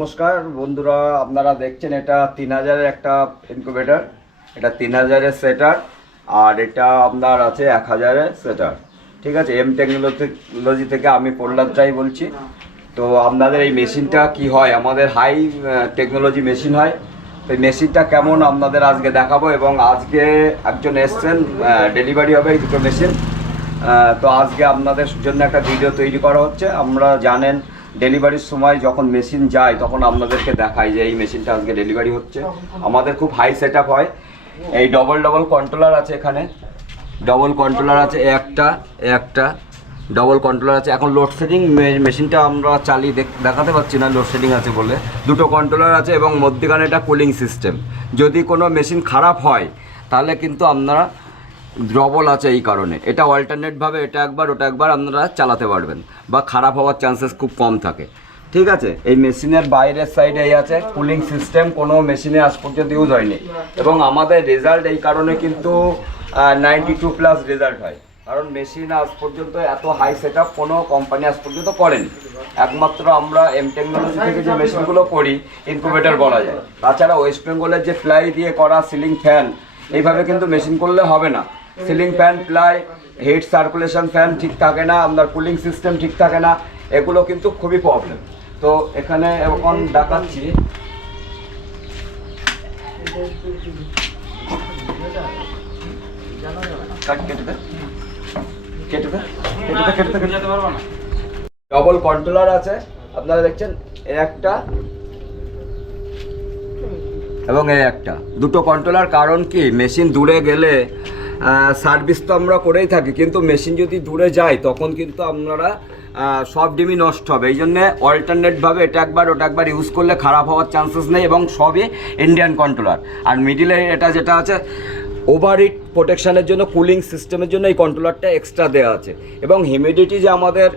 নমস্কার বন্ধুরা, আপনারা দেখছেন এটা 3000-এর একটা ইনকিউবেটর। এটা 3000-এর সেটার, আর এটা আপনার আছে 1000-এর সেটার। ঠিক আছে, এম টেকনোলজি থেকে আমি প্রহ্লাদ রায় বলছি। তো আপনাদের এই মেশিনটা কি হয়, আমাদের হাই টেকনোলজি মেশিন হয়। তো এই মেশিনটা কেমন আপনাদের আজকে দেখাবো, এবং আজকে একজন এসছেন, ডেলিভারি হবে এই দুটো মেশিন। তো আজকে আপনাদের জন্য একটা ভিডিও তৈরি করা হচ্ছে। আমরা জানেন ডেলিভারির সময় যখন মেশিন যায় তখন আপনাদেরকে দেখাই যে এই মেশিনটা আজকে ডেলিভারি হচ্ছে। আমাদের খুব হাই সেট আপ হয়। এই ডবল কন্ট্রোলার আছে, এখানে ডবল কন্ট্রোলার আছে, একটা ডবল কন্ট্রোলার আছে। এখন লোডশেডিং মেশিনটা আমরা চালিয়ে দেখাতে পারছি না, লোডশেডিং আছে বলে। দুটো কন্ট্রোলার আছে এবং মধ্যখানে এটা কুলিং সিস্টেম। যদি কোনো মেশিন খারাপ হয় তাহলে কিন্তু আপনারা ডবল আছে, এই কারণে এটা অল্টারনেটভাবে এটা একবার ওটা একবার আপনারা চালাতে পারবেন, বা খারাপ হওয়ার চান্সেস খুব কম থাকে। ঠিক আছে, এই মেশিনের বাইরের সাইডে এই আছে কুলিং সিস্টেম, কোনো মেশিনে আজ পর্যন্ত ইউজ হয়নি। এবং আমাদের রেজাল্ট এই কারণে কিন্তু 92+ রেজাল্ট হয়, কারণ মেশিন আজ পর্যন্ত এত হাই সেট আপ কোনো কোম্পানি আজ পর্যন্ত করেনি। একমাত্র আমরা এম টেকনোলজি থেকে যে মেশিনগুলো করি ইনকিউবেটর বলা যায়। তাছাড়া ওয়েস্ট বেঙ্গলের যে প্লাই দিয়ে করা সিলিং ফ্যান, এইভাবে কিন্তু মেশিন করলে হবে না। সিলিং ফ্যান, প্লাই, হিট সার্কুলেশন ফ্যান ঠিক থাকে না, আপনার কুলিং সিস্টেম ঠিক থাকে না, এগুলো কিন্তু খুবই প্রবলেম। তো এখানে এখন দেখাচ্ছি, ডবল কন্ট্রোলার আছে আপনারা দেখছেন, একটা এবং এই একটা, দুটো কন্ট্রোলার। কারণ কি, মেশিন দূরে গেলে সার্ভিস তো আমরা করেই থাকি, কিন্তু মেশিন যদি দূরে যায় তখন কিন্তু আপনারা সব ডিমই নষ্ট হবে। এই জন্যে অল্টারনেটভাবে এটা একবার ওটা একবার ইউজ করলে খারাপ হওয়ার চান্সেস নেই, এবং সবই ইন্ডিয়ান কন্ট্রোলার। আর মিডিলে এটা যেটা আছে ওভারহিট প্রোটেকশানের জন্য, কুলিং সিস্টেমের জন্য এই কন্ট্রোলারটা এক্সট্রা দেওয়া আছে। এবং হিউমিডিটি যে আমাদের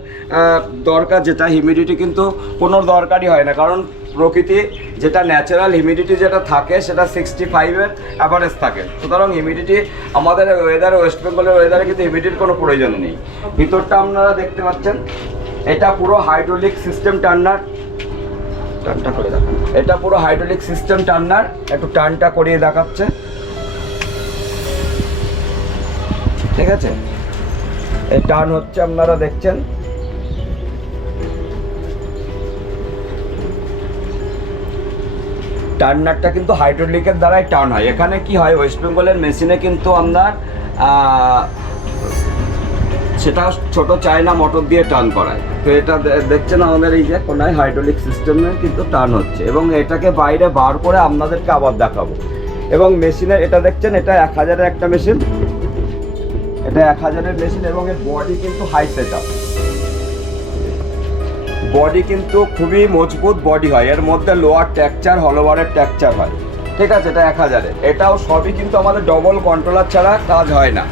দরকার, যেটা হিউমিডিটি কিন্তু কোনো দরকারই হয় না, কারণ প্রকৃতি যেটা ন্যাচারাল হিউমিডিটি যেটা থাকে সেটা 65-এর অ্যাভারেজ থাকে। সুতরাং হিউমিডিটি আমাদের ওয়েদারে, ওয়েস্ট বেঙ্গলের ওয়েদারে কিন্তু হিউমিডিটির কোনো প্রয়োজন নেই। ভিতরটা আপনারা দেখতে পাচ্ছেন, এটা পুরো হাইড্রোলিক সিস্টেম টার্নার। টার্নটা করে দেখান, এটা পুরো হাইড্রোলিক সিস্টেম টার্নার। একটু টার্নটা করিয়ে দেখাচ্ছে, ঠিক আছে। এই টার্ন হচ্ছে, আপনারা দেখছেন। টার্নারটা কিন্তু হাইড্রোলিকের দ্বারাই টার্ন হয়। এখানে কি হয়, ওয়েস্ট বেঙ্গলের মেশিনে কিন্তু আপনার সেটা ছোট চায়না মোটর দিয়ে টার্ন করায়। তো এটা দেখছেন আমাদের এই যে কোনায় হাইড্রোলিক সিস্টেমে কিন্তু টার্ন হচ্ছে, এবং এটাকে বাইরে বার করে আপনাদেরকে আবার দেখাবো। এবং মেশিনের এটা দেখছেন, এটা 1000-এর একটা মেশিন, এটা 1000-এর মেশিন, এবং এর বডি কিন্তু হাই সেট আপ। বডি কিন্তু খুবই মজবুত বডি হয়, এর মধ্যে লোয়ার টেক্সচার, হলোবারের টেক্সচার হয়। ঠিক আছে, এটা 1000-এর। এটাও সবই কিন্তু আমাদের ডবল কন্ট্রোলার ছাড়া কাজ হয় না,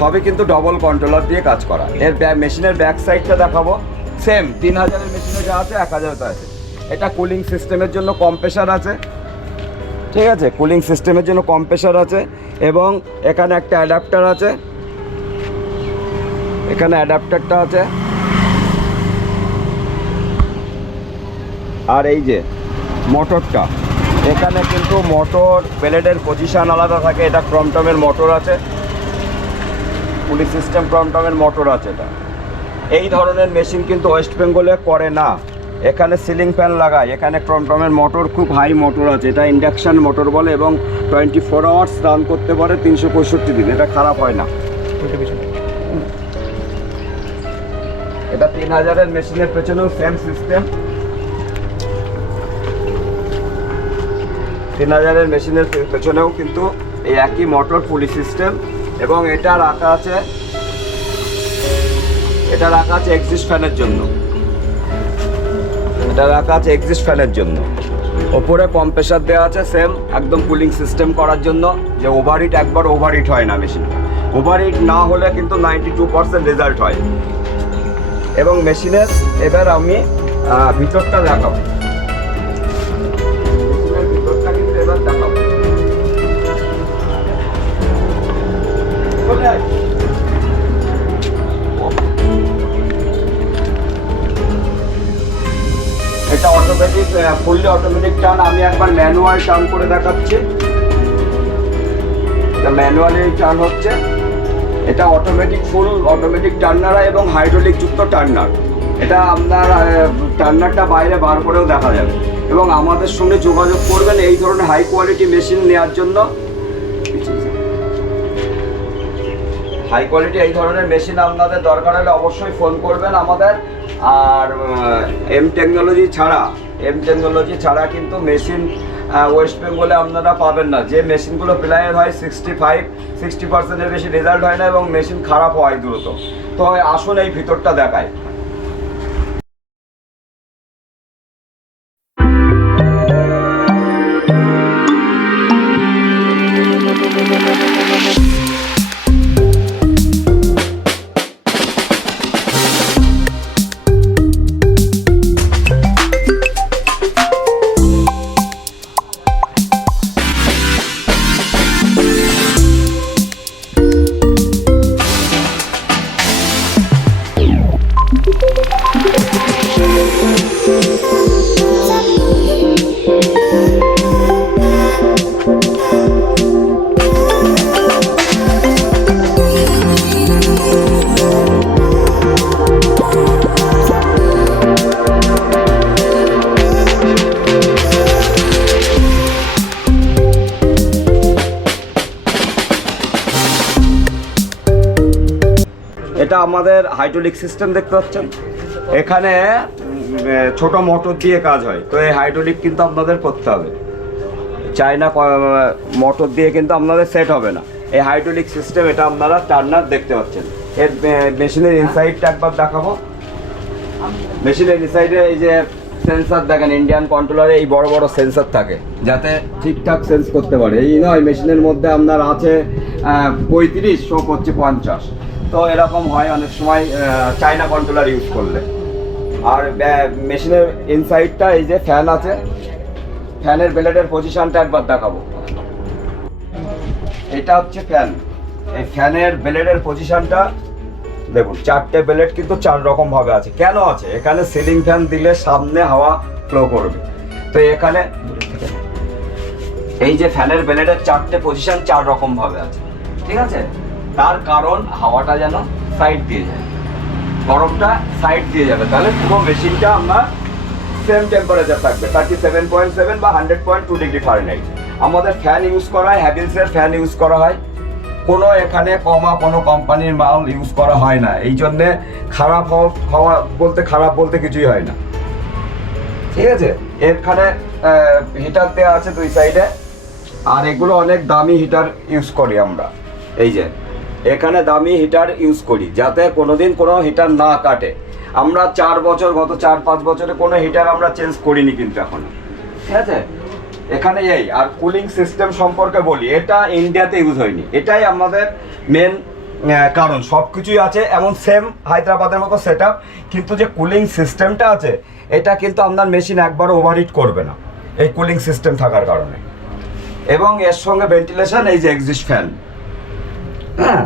সবই কিন্তু ডবল কন্ট্রোলার দিয়ে কাজ করা। এর মেশিনের ব্যাক সাইডটা দেখাবো, সেম 3000-এর মেশিনে যা আছে 1000-তে আছে। এটা কুলিং সিস্টেমের জন্য কম্প্রেসার আছে, ঠিক আছে, কুলিং সিস্টেমের জন্য কম্প্রেসার আছে। এবং এখানে একটা অ্যাডাপ্টার আছে, এখানে অ্যাডাপ্টারটা আছে। আর এই যে মোটরটা, এখানে কিন্তু মোটর ব্লেডের পজিশান আলাদা থাকে। এটা ক্রমটমের মোটর আছে, পুলিশ সিস্টেম ক্রমটমের মোটর আছে। এটা এই ধরনের মেশিন কিন্তু ওয়েস্ট বেঙ্গলে করে না। এখানে সিলিং ফ্যান লাগায়, এখানে ক্রমটমের মোটর, খুব হাই মোটর আছে। এটা ইন্ডাকশান মোটর বলে, এবং 24 আওয়ার্স রান করতে পারে 365 দিন, এটা খারাপ হয় না। এটা 3000-এর মেশিনের পেছনেও সেম সিস্টেম। 3000-এর মেশিনের পেছনেও কিন্তু এই একই মোটর, পুলিশ সিস্টেম। এবং এটা রাখা আছে এক্সিস্ট ফ্যানের জন্য, এটা রাখা আছে এক্সিস্ট ফ্যানের জন্য। ওপরে কম্প্রেসার দেওয়া আছে সেম, একদম কুলিং সিস্টেম করার জন্য, যে ওভারহিট একবার ওভারহিট হয় না মেশিন। ওভারহিট না হলে কিন্তু 92% রেজাল্ট হয়। এবং মেশিনের এবার আমি ভিতরটা দেখাবো, মেশিনের ভিতরটা কিন্তু এবার দেখাবো। এটা অটোমেটিক ফুল ফুললি অটোমেটিক টার্ন। আমি একবার ম্যানুয়াল টার্ন করে দেখাচ্ছি। ম্যানুয়ালি টার্ন হচ্ছে, এটা অটোমেটিক ফুল অটোমেটিক টার্নার এবং হাইড্রোলিক যুক্ত টার্নার। এটা আপনার টার্নারটা বাইরে বার করেও দেখা যাবে। এবং আমাদের সঙ্গে যোগাযোগ করবেন এই ধরনের হাই কোয়ালিটি মেশিন নেওয়ার জন্য। হাই কোয়ালিটি এই ধরনের মেশিন আপনাদের দরকার হলে অবশ্যই ফোন করবেন আমাদের। আর এম টেকনোলজি ছাড়া কিন্তু মেশিন ওয়েস্ট বেঙ্গলে আপনারা পাবেন না। যে মেশিনগুলো প্লায়ের হয় 60% বেশি রেজাল্ট হয় না এবং মেশিন খারাপ হয় দ্রুত। তো আসুন এই ভিতরটা দেখায়। এটা আমাদের হাইড্রোলিক সিস্টেম দেখতে পাচ্ছেন। এখানে ছোট মোটর দিয়ে কাজ হয়। তো এই হাইড্রোলিক কিন্তু আপনাদের করতে হবে, চায়না মোটর দিয়ে কিন্তু আপনাদের সেট হবে না। এই হাইড্রোলিক সিস্টেম, এটা আপনারা টার্নার দেখতে পাচ্ছেন। এর মেশিনের ইনসাইডটা একবার দেখাবো। মেশিনের ইনসাইডে এই যে সেন্সার দেখেন, ইন্ডিয়ান কন্ট্রোলারে এই বড় বড় সেন্সার থাকে যাতে ঠিকঠাক সেন্স করতে পারে। এই নয় মেশিনের মধ্যে আপনার আছে 35, শো করছে 50। তো এরকম হয় অনেক সময় চায়না কন্ট্রোলার ইউজ করলে। আর মেশিনের ইনসাইডটা এই যে ফ্যান আছে, ফ্যানের ব্লেডের পজিশনটা একবার দেখাবো। এটা হচ্ছে ফ্যান। এই ফ্যানের ব্লেডের পজিশনটা দেখুন, 4টে ব্লেড কিন্তু 4 রকম ভাবে আছে। কেন আছে? এখানে সিলিং ফ্যান দিলে সামনে হাওয়া ফ্লো করবে। তো এখানে এই যে ফ্যানের ব্লেডের 4টে পজিশন 4 রকম ভাবে আছে, ঠিক আছে? তার কারণ হাওয়াটা যেন সাইড দিয়ে যায়, গরমটা সাইড দিয়ে যাবে, তাহলে পুরো মেশিনটা আপনার সেম টেম্পারেচার থাকবে, 37.7 বা 100.2 ডিগ্রি ফারেনহাইট। আমাদের ফ্যান ইউজ করা হয়, হ্যাভেলসের ফ্যান ইউজ করা হয়। কোনো এখানে কোনো কোম্পানির মাল ইউজ করা হয় না। এই জন্যে খারাপ হওয়া বলতে কিছুই হয় না, ঠিক আছে? এখানে হিটার দেওয়া আছে 2 সাইডে। আর এগুলো অনেক দামি হিটার ইউজ করি আমরা। এই যে এখানে দামি হিটার ইউজ করি যাতে কোনোদিন কোনো হিটার না কাটে। আমরা 4 বছর, গত 4-5 বছরে কোনো হিটার আমরা চেঞ্জ করিনি কিন্তু এখনো, ঠিক আছে? এখানে এই আর কুলিং সিস্টেম সম্পর্কে বলি, এটা ইন্ডিয়াতে ইউজ হয়নি। এটাই আমাদের মেন কারণ। সব কিছুই আছে এমন সেম হায়দ্রাবাদের মতো সেট আপ, কিন্তু যে কুলিং সিস্টেমটা আছে এটা কিন্তু আপনার মেশিন একবারও ওভারহিট করবে না এই কুলিং সিস্টেম থাকার কারণে। এবং এর সঙ্গে ভেন্টিলেশন, এই যে এক্সস্ট ফ্যান। হ্যাঁ,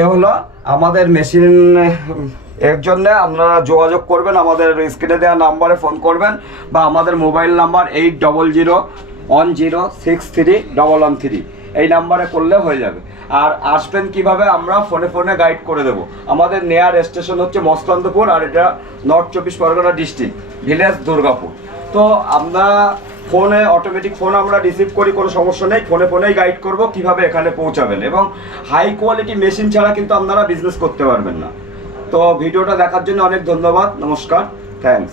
এ হলো আমাদের মেশিন। এর জন্য আপনারা যোগাযোগ করবেন, আমাদের স্ক্রিনে দেওয়া নাম্বারে ফোন করবেন বা আমাদের মোবাইল নাম্বার 8001063113 এই নাম্বারে করলে হয়ে যাবে। আর আসবেন কিভাবে আমরা ফোনে গাইড করে দেবো। আমাদের নেয়ার স্টেশন হচ্ছে মসলন্দপুর, আর এটা north 24 Pargana district, village Durgapur. তো আমরা ফোনে অটোমেটিক ফোন আমরা রিসিভ করি, কোনো সমস্যা নেই। ফোনেই গাইড করব কিভাবে এখানে পৌঁছাবেন। এবং হাই কোয়ালিটি মেশিন ছাড়া কিন্তু আপনারা বিজনেস করতে পারবেন না। তো ভিডিওটা দেখার জন্য অনেক ধন্যবাদ, নমস্কার, থ্যাঙ্কস।